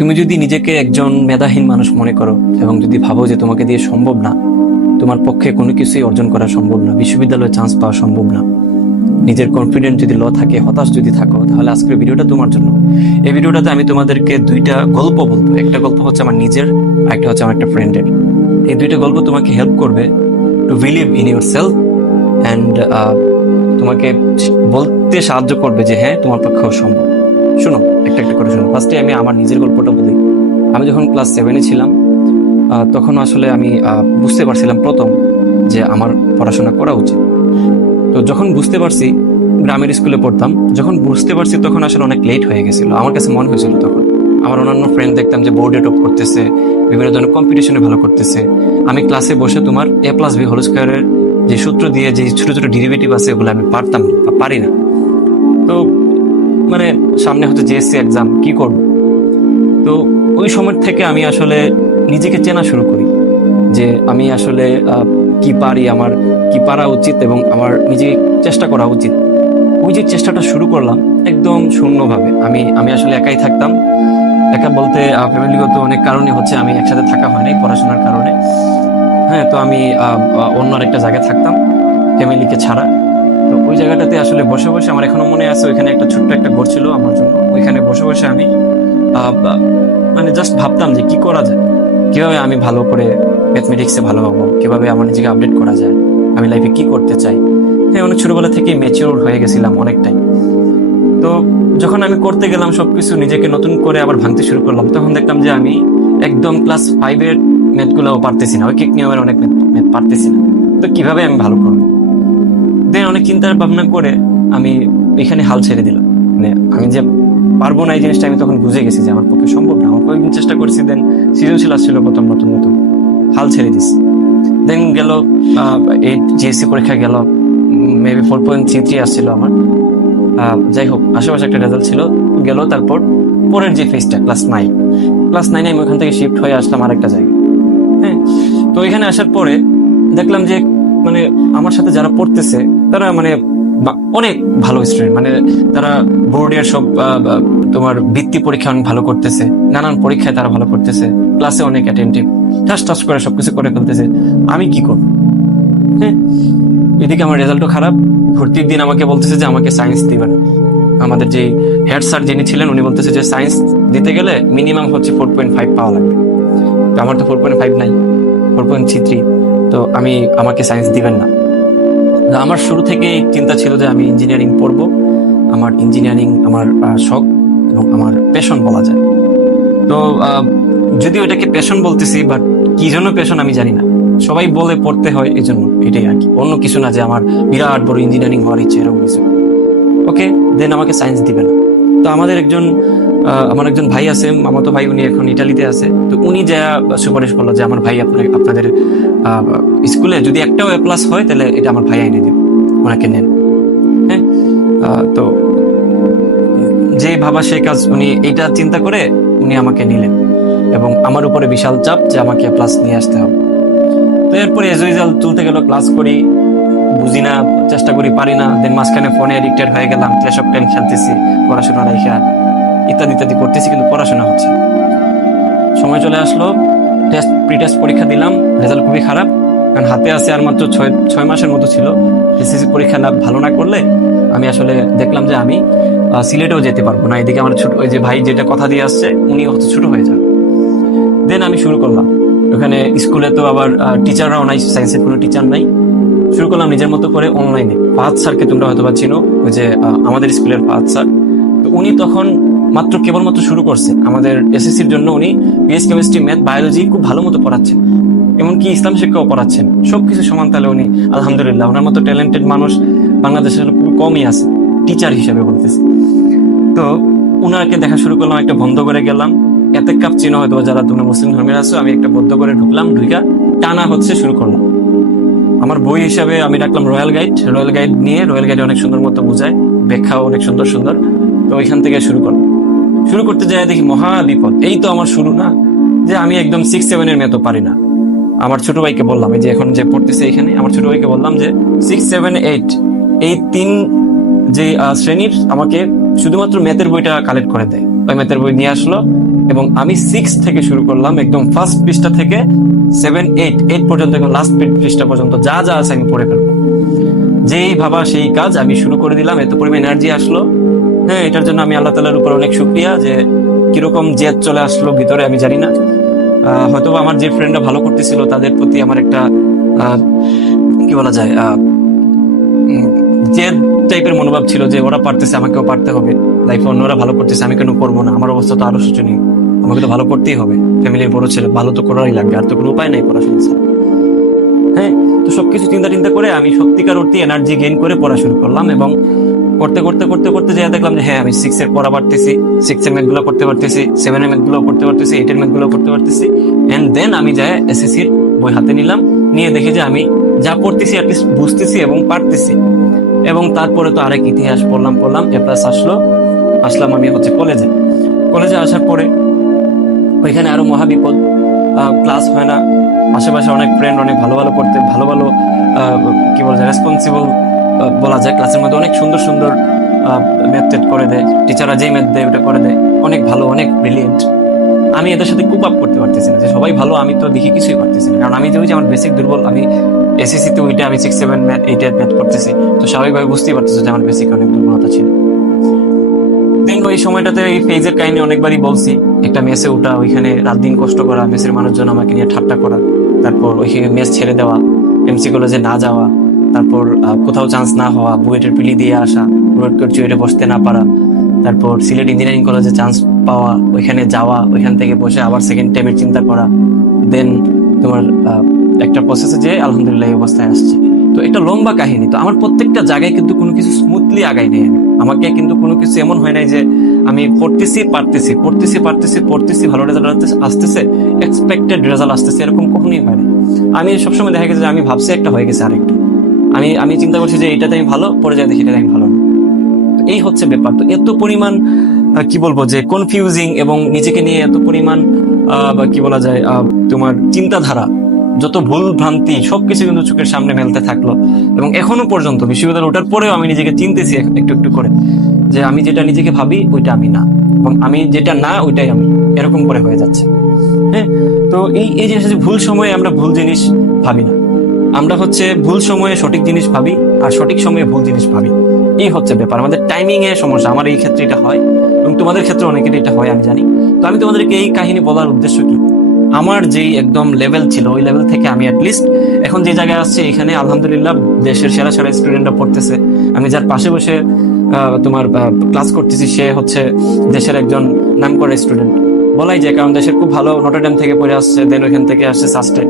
তুমি যদি নিজেকে একজন মেধাহীন মানুষ মনে করো এবং যদি ভাবো যে তোমাকে দিয়ে সম্ভব না, তোমার পক্ষে কোনো কিছুই অর্জন করা সম্ভব না, বিশ্ববিদ্যালয়ে চান্স পাওয়া সম্ভব না, নিজের কনফিডেন্স যদি ল থাকে, হতাশ যদি থাকো, তাহলে আজকের ভিডিওটা তোমার জন্য। এই ভিডিওটাতে আমি তোমাদেরকে দুইটা গল্প বলবো। একটা গল্প হচ্ছে আমার নিজের, একটা হচ্ছে আমার একটা ফ্রেন্ডের। এই দুইটা গল্প তোমাকে হেল্প করবে to believe in your self and তোমাকে বলতে সাহায্য করবে যে হ্যাঁ, তোমার পক্ষেও সম্ভব। শোনো, একটা একটা করে শোনো। ফার্স্টে আমি আমার নিজের গল্পটা বলি। আমি যখন ক্লাস 7-এ ছিলাম, তখন আসলে আমি বুঝতে পারছিলাম প্রথম যে আমার পড়াশোনা করা উচিত। তো যখন বুঝতে পারছি, গ্রামের স্কুলে পড়তাম, যখন বুঝতে পারছি তখন আসলে অনেক লেট হয়ে গেছিল। আমার কাছে মনে হয়েছিল তখন আমার অন্যান্য ফ্রেন্ড দেখতাম যে বোর্ডে টপ করতেছে, বিভিন্ন ধরনের কম্পিটিশনে ভালো করতেছে। আমি ক্লাসে বসে তোমার a+b² যে সূত্র দিয়ে যে ছোট ছোট ডেরিভেটিভ আছে ওগুলো আমি পারতাম না বা পারি না। তো মানে সামনে হচ্ছে জিএসসি এক্সাম, কি করব? তো ওই সময় থেকে আমি আসলে নিজেকে চেনা শুরু করি যে আমি আসলে কি পারি, আমার কি পারা উচিত এবং আমার নিজে চেষ্টা করা উচিত। ওই যে চেষ্টাটা শুরু করলাম একদম শূন্যভাবে। আমি আমি আসলে একাই থাকতাম। একা বলতে ফ্যামিলিগত অনেক কারণে হচ্ছে আমি একসাথে থাকা হয় নাই পড়াশোনার কারণে। হ্যাঁ, তো আমি অন্য আরেকটা জায়গায় থাকতাম ফ্যামিলিকে ছাড়া। তো ওই জায়গাটাতে আসলে বসে বসে আমার এখনো মনে আছে, ওইখানে একটা ছোট্ট একটা ঘর ছিল আমার জন্য। ওইখানে বসে বসে আমি মানে জাস্ট ভাবতাম যে কি করা যায়, কিভাবে আমি ভালো করে ম্যাথমেটিক্সে ভালো হবো, কিভাবে আমার নিজেকে আপডেট করা যায়, আমি লাইফে কি করতে চাই। হ্যাঁ, অনেক ছোটবেলা থেকে ম্যাচিওর হয়ে গেছিলাম অনেকটাই। তো যখন আমি করতে গেলাম সবকিছু নিজেকে নতুন করে আবার ভাঙতে শুরু করলাম, তখন দেখলাম যে আমি একদম ক্লাস 5-এর ম্যাথগুলোও পারতেছি না, ঐকিক নিয়মের অনেক ম্যাথ পারতেছি না। তো কিভাবে আমি ভালো করবো? দেন অনেক চিন্তা ভাবনা করে আমি এখানে হাল ছেড়ে দিলাম। মানে আমি যে পারবো না এই জিনিসটা আমি তখন বুঝে গেছি যে আমার পক্ষে সম্ভব না। আমার কয়েকদিন চেষ্টা করছি, দেন সৃজনশীল আসছিল প্রথম নতুন নতুন, হাল ছেড়ে দিস। দেন গেল এই জিএসসি পরীক্ষা গেল, মেবি 4.33 আসছিল আমার। যাই হোক, আশেপাশে একটা রেজাল্ট ছিল, গেল। তারপর পরের যে ফেজটা ক্লাস 9 আমি ওখান থেকে শিফট হয়ে আসলাম আরেকটা জায়গায়। হ্যাঁ, তো এখানে আসার পরে দেখলাম যে মানে আমার সাথে যারা পড়তেছে তারা মানে অনেক ভালো স্টুডেন্ট, মানে তারা বোর্ডের সব তোমার বৃত্তি পরীক্ষা অনেক ভালো করতেছে, নানান পরীক্ষায় তারা ভালো করতেছে, ক্লাসে অনেক অ্যাটেন্টিভ, ঠাস করে সবকিছু করে ফেলতেছে। আমি কি করব? হ্যাঁ, এদিকে আমার রেজাল্টও খারাপ। ভর্তির দিন আমাকে বলতেছে যে আমাকে সায়েন্স দিবেন। আমাদের যে হেড স্যার যিনি ছিলেন উনি বলতেছে যে সায়েন্স দিতে গেলে মিনিমাম হচ্ছে 4.5 পাওয়া লাগবে। তো আমার তো 4.5 নাই, 4.33। তো আমাকে সায়েন্স দিবেন না। আমার শুরু থেকে চিন্তা ছিল যে আমি ইঞ্জিনিয়ারিং পড়বো। আমার ইঞ্জিনিয়ারিং আমার শখ এবং আমার প্যাশন বলা যায়। তো যদিও এটাকে প্যাশন বলতেছি, বাট কি জন্য প্যাশন আমি জানি না। সবাই বলে পড়তে হয়, এই জন্য, এটাই আর কি, অন্য কিছু না যে আমার বিরাট বড় ইঞ্জিনিয়ারিং হওয়ার ইচ্ছে এরকম কিছু। ওকে, দেন আমাকে সায়েন্স দিবে না। তো আমার একজন ভাই আছে, মামাতো ভাই, উনি এখন ইটালিতে আছে। তো উনি যা সুপারিশ করলো যে আমার ভাই আপনাদের স্কুলে যদি একটাও A+ হয় তাহলে এটা আমার ভাই এনে দেবে, ওনাকে নেন। হ্যাঁ, তো যে ভাবা সেই কাজ, উনি এইটা চিন্তা করে উনি আমাকে নিলেন এবং আমার উপরে বিশাল চাপ যে আমাকে A+ নিয়ে আসতে হবে। তো এরপরে এজ রেজাল্ট চলতে গেল, ক্লাস করি, বুঝি না, চেষ্টা করি, পারি না। দেন মাঝখানে ফোনে এডিক্টেড হয়ে গেলাম, ক্ল্যাশ অফ ক্ল্যান্স খেলতেছি, পড়াশোনা রাইখা ইত্যাদি ইত্যাদি করতেছি, কিন্তু পড়াশোনা হচ্ছে না। সময় চলে আসলো, প্রি টেস্ট পরীক্ষা দিলাম, রেজাল্ট খুবই খারাপ। কারণ হাতে আছে আর মাত্র 6 মাসের মতো ছিল। এসএসসি পরীক্ষা ভালো না করলে আমি আসলে দেখলাম যে আমি সিলেটেও যেতে পারবো না। এদিকে আমার ছোট ওই যে ভাই যেটা কথা দিয়ে আসছে উনি হচ্ছে ছোট হয়ে যান। দেন আমি শুরু করলাম, ওখানে স্কুলে তো আবার টিচাররাও নাই, সায়েন্সের কোনো টিচার নাই। শুরু করলাম নিজের মতো করে অনলাইনে। ফাহাদ স্যারকে তোমরা হয়তো বা চিনো, ওই যে আমাদের স্কুলের ফাহাদ স্যার। তো উনি তখন মাত্র কেবলমাত্র শুরু করছে আমাদের এসএসসির জন্য। উনি বিএস কেমিস্ট্রি, ম্যাথ, বায়োলজি খুব ভালো মতো পড়াচ্ছেন, এমনকি ইসলাম শিক্ষাও পড়াচ্ছেন, সবকিছু সমান তালে উনি। আলহামদুলিল্লাহ, ওনার মতো ট্যালেন্টেড মানুষ বাংলাদেশে খুব কমই আছে টিচার হিসেবে বলতেছি। তো উনাকে দেখা শুরু করলাম, একটা বন্ধ করে গেলাম। এতে কাপ চিনো হয়তো যারা তোমরা মুসলিম ধর্মের আছো। আমি একটা বদ্ধ করে ঢুকলাম, ঢুকা টানা হচ্ছে শুরু করলাম। আমার বই হিসাবে আমি রাখলাম রয়্যাল গাইড নিয়ে। রয়্যাল গাইডে অনেক সুন্দর মতো বোঝায়, ব্যাখ্যাও অনেক সুন্দর সুন্দর। তো ওইখান থেকে শুরু করলাম। শুরু করতে যাই দেখি মহা বিপদ। এই তো আমার শুরু না, যে আমি একদম 6-7-এর মেয়েও পারি না। আমার ছোট ভাইকে বললাম, এই যে এখন যে পড়তেছে এখানে, আমার ছোট ভাইকে বললাম যে 6, 7, 8 এই যে শ্রেণীর আমাকে শুধুমাত্র ম্যাথের বইটা কালেক্ট করে দেয়, ওই ম্যাথের বই নিয়ে আসলো এবং আমি 6 থেকে শুরু করলাম, একদম ফার্স্ট পৃষ্ঠা থেকে 7, 8 পর্যন্ত, একদম লাস্ট পৃষ্ঠা পর্যন্ত যা যা আছে আমি পড়ে ফেলবো। যেই ভাবা সেই কাজ আমি শুরু করে দিলাম, এত পরিমাণ এনার্জি আসলো। হ্যাঁ, এটার জন্য আমি আল্লাহ তাআলার উপর অনেক শুকরিয়া যে কিরকম জেদ চলে আসলো ভিতরে আমি জানি না। হয়তো আমার যে ফ্রেন্ডরা ভালো করতেছিল তাদের প্রতি আমার একটা কি বলা যায় জেদ টাইপের মনোভাব ছিল যে ওরা পারতেছে আমাকেও পারতে হবে, লাইফে অন্যরা ভালো করতেছে আমি কেন করবো না, আমার অবস্থা তো আরো শোচনীয়, আমাকে তো ভালো করতেই হবে, ফ্যামিলির বড় ছেলে, ভালো তো করাই লাগবে, আর তো কোনো উপায় নাই পড়াশোনা ছাড়া। হ্যাঁ, তো সবকিছু চিন্তা করে আমি সত্যিকার অর্থে এনার্জি গেইন করে পড়া শুরু করলাম এবং করতে করতে করতে করতে যাই দেখলাম যে হ্যাঁ আমি 6 এর পড়া পারতেছি, 6 এর ম্যাথ গুলো করতে পারতেছি, 7 এর ম্যাথ গুলো করতে পারতেছি, 8 এর ম্যাথ গুলো করতে পারতেছি। এন্ড দেন আমি যাই এসএসসির বই হাতে নিলাম, নিয়ে দেখি যে আমি যা পড়তেছি অ্যাটলিস্ট বুঝতেছি এবং পারতেছি। এবং তারপরে তো আরেক ইতিহাস পড়লাম এ প্লাস আসলাম আমি হচ্ছে কলেজে আসার পরে ওইখানে আরো মহাবিপদ, ক্লাস হয় না, আশেপাশে অনেক ফ্রেন্ড অনেক ভালো পড়তে, ভালো কি বলা যায় রেসপন্সিবল বলা যায়, ক্লাসের মধ্যে অনেক সুন্দর সুন্দর ম্যাথ করে দেয়, টিচাররা যেই ম্যাথ দেয় ওটা করে দেয়, অনেক ভালো অনেক ব্রিলিয়েন্ট। আমি এদের সাথে কুপ আপ করতে পারতেছি না, যে সবাই ভালো আমি তো দেখি কিছুই পারতেছি না, কারণ আমি যে আমার বেসিক দুর্বল। আমি এসএসসি তে ওইটা আমি 6, 7, 8 এর ম্যাথ করতেছি, তো স্বাভাবিকভাবে বুঝতেই পারতেছি যে আমার বেসিক অনেক দুর্বলতা ছিল। দেন ওই সময়টাতে এই পেজের কাহিনী অনেকবারই বলছি, একটা মেসে ওঠা, ওইখানে রাত দিন কষ্ট করা, মেসের মানুষজন আমাকে নিয়ে ঠাট্টা করা, তারপর ওইখানে মেস ছেড়ে দেওয়া, এমসি কলেজে না যাওয়া, তারপর কোথাও চান্স না হওয়া, বুয়েটের পিলি দিয়ে আসা, চুয়েটে বসতে না পারা, তারপর সিলেট ইঞ্জিনিয়ারিং কলেজে চান্স পাওয়া, ওইখানে যাওয়া, ওইখান থেকে বসে আবার সেকেন্ড টাইমের চিন্তা করা, দেন তোমার একটা প্রসেসে যে আলহামদুলিল্লাহ এই অবস্থায় আসছি। তো একটা লম্বা কাহিনী। তো আমার প্রত্যেকটা জায়গায় কিন্তু কোনো কিছু স্মুথলি আগাই নেই আমাকে কিন্তু কোনো কিছু এমন হয় নাই যে আমি পড়তেছি ভালো রেজাল্ট আসতেছে, এক্সপেক্টেড রেজাল্ট আসতেছে, এরকম কখনোই হয় না। আমি সবসময় দেখা গেছে যে আমি ভাবছি একটা হয়ে গেছে আরেকটা, আমি চিন্তা করছি যে এইটাতে আমি ভালো, পরে যাই দেখি এটাতে আমি ভালো না। এই হচ্ছে ব্যাপার। তো এত পরিমাণ কি বলবো যে কনফিউজিং এবং নিজেকে নিয়ে এত পরিমাণ বা কি বলা যায় তোমার চিন্তাধারা, যত ভুল ভ্রান্তি সবকিছু কিন্তু চোখের সামনে মেলতে থাকলো। এবং এখনো পর্যন্ত বিশ্ববিদ্যালয় ওঠার পরেও আমি নিজেকে চিনতেছি একটু একটু করে, যে আমি যেটা নিজেকে ভাবি ওইটা আমি না, এবং আমি যেটা না ওইটাই আমি, এরকম করে হয়ে যাচ্ছে। হ্যাঁ, তো এই জিনিসটা যে ভুল সময়ে আমরা ভুল জিনিস ভাবি না, আমরা হচ্ছে ভুল সময়ে সঠিক জিনিস ভাবি আর সঠিক সময়ে ভুল জিনিস ভাবি, এই হচ্ছে ব্যাপার। আমাদের টাইমিং এর সমস্যা, আমার এই ক্ষেত্রে এটা হয় এবং তোমাদের ক্ষেত্রে অনেকের এটা হয় আমি জানি। তো আমি তোমাদেরকে এই কাহিনী বলার উদ্দেশ্য কি, আমার যেই একদম লেভেল ছিল ওই লেভেল থেকে আমি অ্যাটলিস্ট এখন যে জায়গায় আসছি, এখানে আলহামদুলিল্লাহ দেশের সেরা স্টুডেন্টরা পড়তেছে। আমি যার পাশে বসে তোমার ক্লাস করতেছি সে হচ্ছে দেশের একজন নামকরা স্টুডেন্ট বলাই যায়, কারণ দেশের খুব ভালো নটরডেম থেকে পড়ে আসছে, দেন ওইখান থেকে আসছে সাস্টে।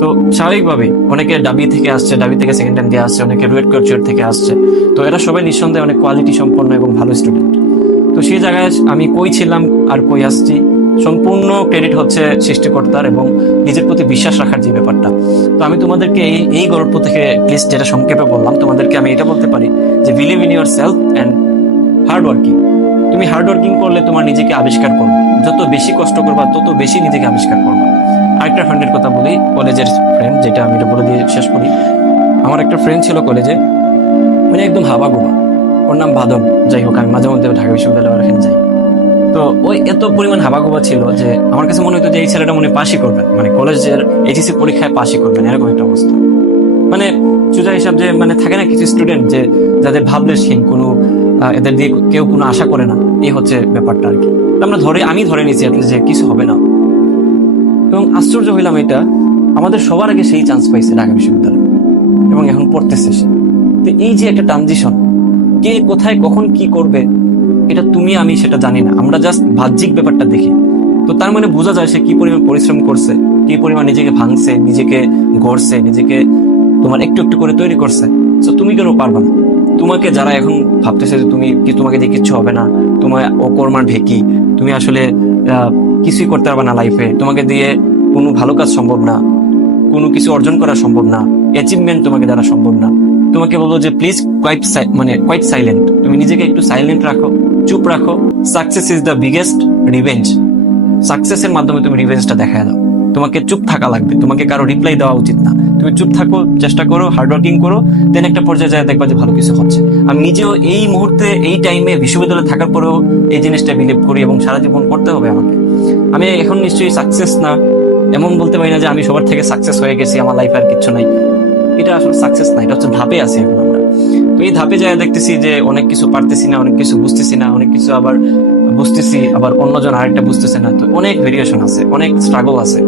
তো স্বাভাবিকভাবে অনেকে ডাবি থেকে আসছে, ডাবি থেকে সেকেন্ড টাইম দিয়ে আসছে, অনেকে রুয়েট কালচার থেকে আসছে। তো এরা সবাই নিঃসন্দেহে অনেক কোয়ালিটি সম্পন্ন এবং ভালো স্টুডেন্ট। তো সেই জায়গায় আমি কই ছিলাম আর কই আসছি, সম্পূর্ণ ক্রেডিট হচ্ছে সৃষ্টিকর্তার এবং নিজের প্রতি বিশ্বাস রাখার যে ব্যাপারটা। তো আমি তোমাদেরকে এই গল্প থেকে লিস্ট যেটা সংক্ষেপে বললাম, তোমাদেরকে আমি এটা বলতে পারি যে believe in your self and hard working. তুমি হার্ড ওয়ার্কিং করলে তোমার নিজেকে আবিষ্কার করবে, যত বেশি কষ্ট করবা তত বেশি নিজেকে আবিষ্কার করবা। আরেকটা ফ্রেন্ডের কথা বলি, কলেজের ফ্রেন্ড, যেটা আমি এটা বলে দিয়ে শেষ করি। আমার একটা ফ্রেন্ড ছিল কলেজে, মানে একদম হাবাগোবা, ওর নাম বাদন। যাই হোক, আমি মাঝে মধ্যে ঢাকা বিশ্ববিদ্যালয়ের এখানে যাই। তো ওই এত পরিমাণ হাবাগোবা ছিল যে আমার কাছে মনে হতো যে এই ছেলেটা মনে পাশই করবেন, মানে কলেজের এইচএসসি পরীক্ষায় পাশই করবেন, এরকম একটা অবস্থা। মানে সোজা হিসাব যে মানে থাকে না কিছু স্টুডেন্ট যে যাদের ভাবলেশহীন, কোনো এদের দিয়ে কেউ কোনো আশা করে না, এই হচ্ছে ব্যাপারটা আর কি। আমি ধরে নিয়েছি যে কিছু হবে না। এবং আশ্চর্য হইলাম, এটা আমাদের সবার আগে সেই চান্স পাইছে ঢাকা বিশ্ববিদ্যালয় এবং এখন পড়তেছে সে। তো এই যে একটা ট্রানজিশন, কে কোথায় কখন কি করবে এটা তুমি আমি সেটা জানি না, আমরা জাস্ট বাহ্যিক ব্যাপারটা দেখি। তো তার মানে বোঝা যায় সে কি পরিমাণ পরিশ্রম করছে, কি পরিমাণ নিজেকে ভাঙছে, নিজেকে গড়ছে, নিজেকে তোমার একটু একটু করে তৈরি করছে। তো তুমি কেন পারবা না? তোমাকে যারা এখন ভাবতেছে যে তোমাকে দিয়ে কিচ্ছু হবে না, তোমার অকর্মার ঢেকি, তুমি আসলে কিছুই করতে পারবে না লাইফে, তোমাকে দিয়ে কোনো ভালো কাজ সম্ভব না, কোনো কিছু অর্জন করা সম্ভব না, অ্যাচিভমেন্ট তোমাকে দ্বারা সম্ভব না, তোমাকে বলবো যে প্লিজ কোয়াইট সাইলেন্ট, তুমি নিজেকে একটু সাইলেন্ট রাখো, চুপ রাখো। Success is the biggest revenge. সাকসেসের মাধ্যমে তুমি রিভেঞ্জটা দেখায় দাও। তোমাকে চুপ থাকা লাগবে, তোমাকে কারো রিপ্লাই দেওয়া উচিত না। তুমি চুপ থাকো, চেষ্টা করো, হার্ডওয়ার্কিং করো, দেন একটা পর্যায়ে যায় দেখবা যে ভালো কিছু হচ্ছে। আমি নিজেও এই মুহূর্তে এই টাইমে বিশ্ববিদ্যালয়ে থাকার পরেও এই জিনিসটা বিলিভ করি এবং সারা জীবন করতে হবে আমাকে। আমি এখন নিশ্চয়ই সাকসেস না, এমন বলতে পারি না যে আমি সবার থেকে সাকসেস হয়ে গেছি, আমার লাইফে আর কিচ্ছু নাই। এটা আসলে সাকসেস না, এটা হচ্ছে ধাপে আছি এখন আমরা। তো এই ধাপে যায় দেখতেছি যে অনেক কিছু পারতেছি না, অনেক কিছু বুঝতেছি না, অনেক কিছু আবার বুঝতেছি, আবার অন্যজন আরেকটা বুঝতেছে না। তো অনেক ভেরিয়েশন আছে, অনেক স্ট্রাগল আছে।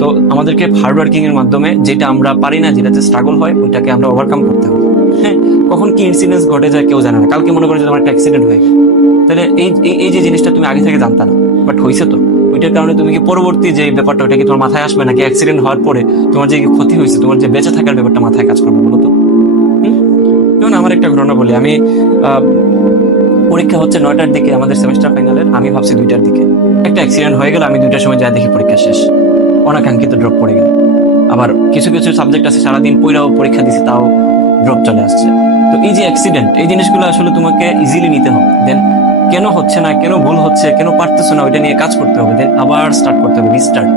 তো আমাদেরকে হার্ডওয়ার্কিং এর মাধ্যমে যেটা আমরা পারি না, যেটাতে স্ট্রাগল হয়, ওইটাকে আমরা ওভারকাম করতে হবে। হ্যাঁ, কখন কি ইনসিডেন্স ঘটে যায় কেউ জানে না। কালকে মনে করো যে তোমার একটা অ্যাক্সিডেন্ট হয়ে গেল, তাহলে এই যে জিনিসটা তুমি আগে থেকে জানতা না, বাট হয়েছে। তো ওইটার কারণে তুমি কি পরবর্তী যে ব্যাপারটা, ওটা কি তোমার মাথায় আসবে নাকি অ্যাক্সিডেন্ট হওয়ার পরে তোমার যে ক্ষতি হয়েছে, তোমার যে বেঁচে থাকার ব্যাপারটা মাথায় কাজ করবে বলো তো? যেমন আমার একটা ঘটনা বলি, আমি পরীক্ষা হচ্ছে 9টার দিকে, আমাদের সেমিস্টার ফাইনালের, আমি ভাবছি 2টার দিকে। একটা অ্যাক্সিডেন্ট হয়ে গেল, আমি 2টার সময় যা দেখি পরীক্ষা শেষ, অনাকাঙ্ক্ষিত ড্রপ পড়ে গেল। আবার কিছু কিছু সাবজেক্ট আছে সারাদিন পড়াও পরীক্ষা দিছি, তাও ড্রপ চলে আসছে। তো এই যে অ্যাক্সিডেন্ট, এই জিনিসগুলো আসলে তোমাকে ইজিলি নিতে হবে। দেন কেন হচ্ছে না, কেন ভুল হচ্ছে, কেন পারতেছো না, ওইটা নিয়ে কাজ করতে হবে, দেন আবার স্টার্ট করতে হবে, রিস্টার্ট।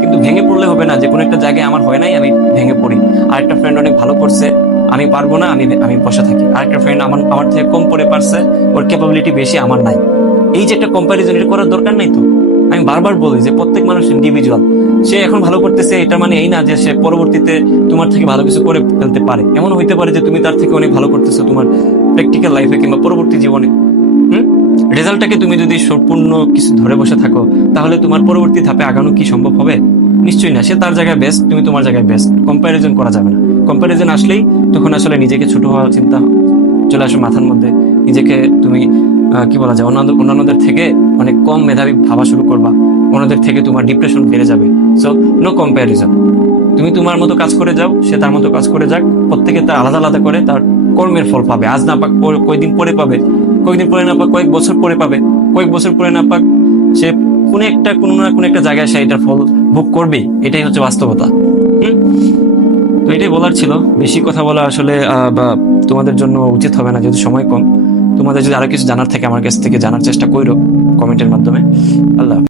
কিন্তু ভেঙে পড়লে হবে না যে কোনো একটা জায়গায় আমার হয় নাই আমি ভেঙে পড়ি, আরেকটা ফ্রেন্ড অনেক ভালো করছে আমি পারবো না, আমি বসে থাকি, আরেকটা ফ্রেন্ড আমার থেকে কম পড়ে পারছে, ওর ক্যাপাবিলিটি বেশি, আমার নাই। এই যে একটা কম্প্যারিজন, এটা করার দরকার নাই তো। আমি বারবার বলি যে প্রত্যেক মানুষ ইন্ডিভিজুয়াল। সে এখন ভালো করতেছে, এটা মানে এই না যে সে পরবর্তীতে তোমার থেকে ভালো কিছু করে ফেলতে পারে। এমন হইতে পারে যে তুমি তার থেকে অনেক ভালো করতেছো তোমার প্র্যাকটিক্যাল লাইফে কিংবা পরবর্তী জীবনে। রেজাল্টটাকে তুমি যদি সম্পূর্ণ কিছু ধরে বসে থাকো, তাহলে তোমার পরবর্তী ধাপে আগানো কি সম্ভব হবে? নিশ্চয়ই না। সে তার জায়গায় বেস্ট, তুমি তোমার জায়গায় বেস্ট, কম্প্যারিজন করা যাবে না। কম্প্যারিজন আসলেই তখন আসলে নিজেকে ছোট হওয়ার চিন্তা চলে আসে মাথার মধ্যে। নিজেকে তুমি কি বলা যায়, অন্যান্যদের থেকে অনেক কম মেধাবী ভাবা শুরু করবা, অন্যদের থেকে তোমার ডিপ্রেশন বেড়ে যাবে। So no comparison. তুমি তোমার মতো কাজ করে যাও, সে তার মতো কাজ করে যাক। প্রত্যেকে তার আলাদা আলাদা করে তার কর্মের ফল পাবে। আজ না পাক কয়েকদিন পরে পাবে, কয়েকদিন পরে না পাক কয়েক বছর পরে পাবে, কয়েক বছর পরে না পাক সে কোনো না কোনো একটা জায়গায় সে এটার ফল ভোগ করবেই। এটাই হচ্ছে বাস্তবতা। তো এটাই বলার ছিল। বেশি কথা বলা আসলে বা তোমাদের জন্য উচিত হবে না, যেহেতু সময় কম। তোমাদের যদি আরো কিছু জানার থাকে আমার কাছ থেকে জানার চেষ্টা করো কমেন্টের মাধ্যমে। আল্লাহ হাফেজ।